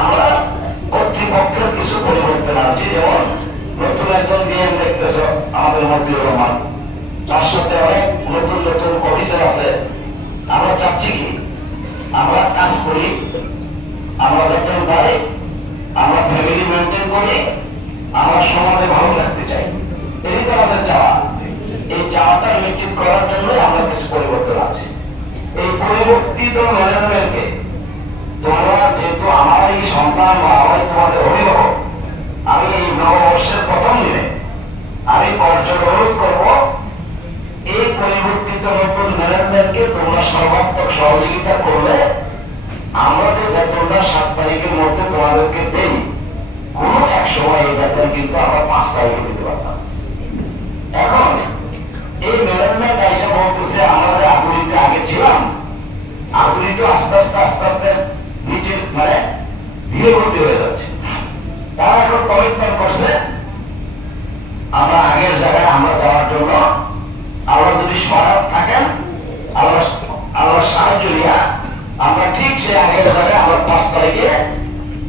আমরা কর্তৃপক্ষের কিছু পরিবর্তন আছে, যেমন নতুন একজন ডিএম দেখতেছ আমাদের মধ্যে রহমান, তার সাথে অনেক নতুন নতুন অফিসার আছে। আমরা চাচ্ছি কি আমরা কাজ করি, আমরা বেতন পাই, আমরা ফ্যামিলি মেনটেন করি, আমরা সমাজে ভালো থাকতে চাই, এই তো আমাদের চাওয়া। এই চাওয়াটা নিশ্চিত করার জন্য আমরা কিছু পরিবর্তন আছে। এই পরিবর্তিত ম্যানেজমেন্টকে তোমরা, যেহেতু আমার এই সন্তান বা আমার তোমাদের অভিভাবক, আমি এই নববর্ষের প্রথম দিনে আমি অনুরোধ করব, এই পরিবর্তিত নতুন ম্যানেজমেন্টকে তোমরা সর্বাত্মক সহযোগিতা করলে আমরা যে বেতনটা 7 তারিখের মধ্যে তোমাদেরকে দেই, কোনো এক সময় এই বেতন কিন্তু আমরা 5 তারিখে দিতে পারতাম। এখন এই ম্যানেজমেন্ট এসে বলতেছে আমরা যে আগুনিতে আগে ছিলাম, আগুনি তো আস্তে আস্তে আস্তে আস্তে নিচে মানে ধীরে গতি হয়ে যাচ্ছে। তারা এখন কমিটমেন্ট করছে আমরা আগের জায়গায় আমরা যাওয়ার জন্য আল্লাহ যদি সহায়ক থাকেন, আল্লাহ সাহায্য নিয়ে আমরা ঠিক সে আগের জায়গায় আমরা 5 তারিখে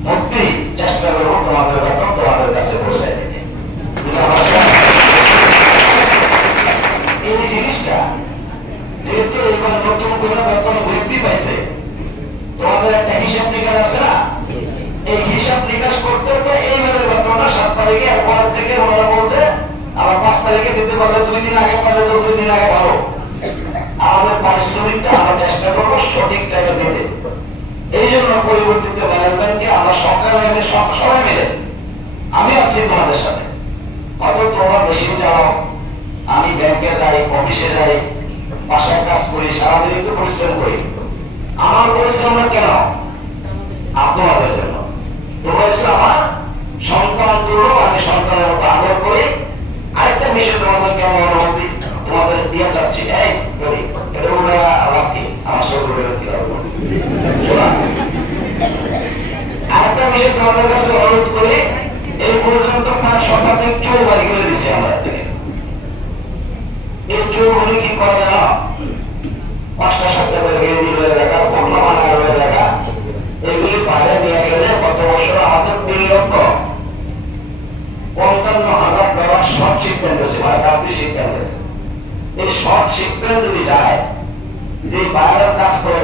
মধ্যেই চেষ্টা করবো তোমাদের বেতন তোমাদের কাছে পৌঁছায় দিতে। এই জিনিসটা যেহেতু এবার নতুন করে বেতন বৃদ্ধি পাইছে, তোমাদের একটা হিসাব নিকাশ আছে না, এই হিসাব নিকাশ করতে তো এই মেয়ের বেতনটা 7 তারিখে একবার থেকে ওনারা বলছে আবার 5 তারিখে দিতে পারলে 2 দিন আগে পারলে 2 দিন আগে ভালো। আমাদের পারিশ্রমিকটা আমরা চেষ্টা করবো সঠিক টাইমে দিতে। এই জন্য পরিবর্তিত ম্যানেজমেন্টকে আমরা সরকার সবাই মিলে, আমি আছি তোমাদের সাথে, অত তোমরা বেশি যাও, আমি ব্যাংকে যাই, অফিসে যাই, বাসায় কাজ করি, সারাদিন একটু পরিশ্রম করি। আমার পরিশ্রমটা কেন? আপনাদের জন্য। তোমরা হচ্ছে আমার সন্তান তুলো, আমি সন্তানের মতো আদর করি। আরেকটা বিষয় তোমাদেরকে আমি অনুমতি তোমাদের দিয়ে চাচ্ছি, এই করি এটা বলে লাভ কি, আমার শরীরের কি হবে। আরেকটা বিষয় তোমাদের কাছে অনুরোধ করি, এই পর্যন্ত প্রায় শতাধিক চোর বাড়ি করে দিচ্ছে আমরা থেকে। এই চোর বলে কি করা জানো? 5টা 7টা করে গেঞ্জি হয়ে দেখা, পণ্য বানায় হয়ে দেখা, এগুলি বাইরে নিয়ে গেলে গত বছর আমাদের 3,55,000 শর্ট শিপমেন্ট হয়েছে, মানে তাড়াতাড়ি শিপমেন্ট হয়েছে। এই শর্ট শিপমেন্ট যদি যায়, যে বাইরের কাজ করে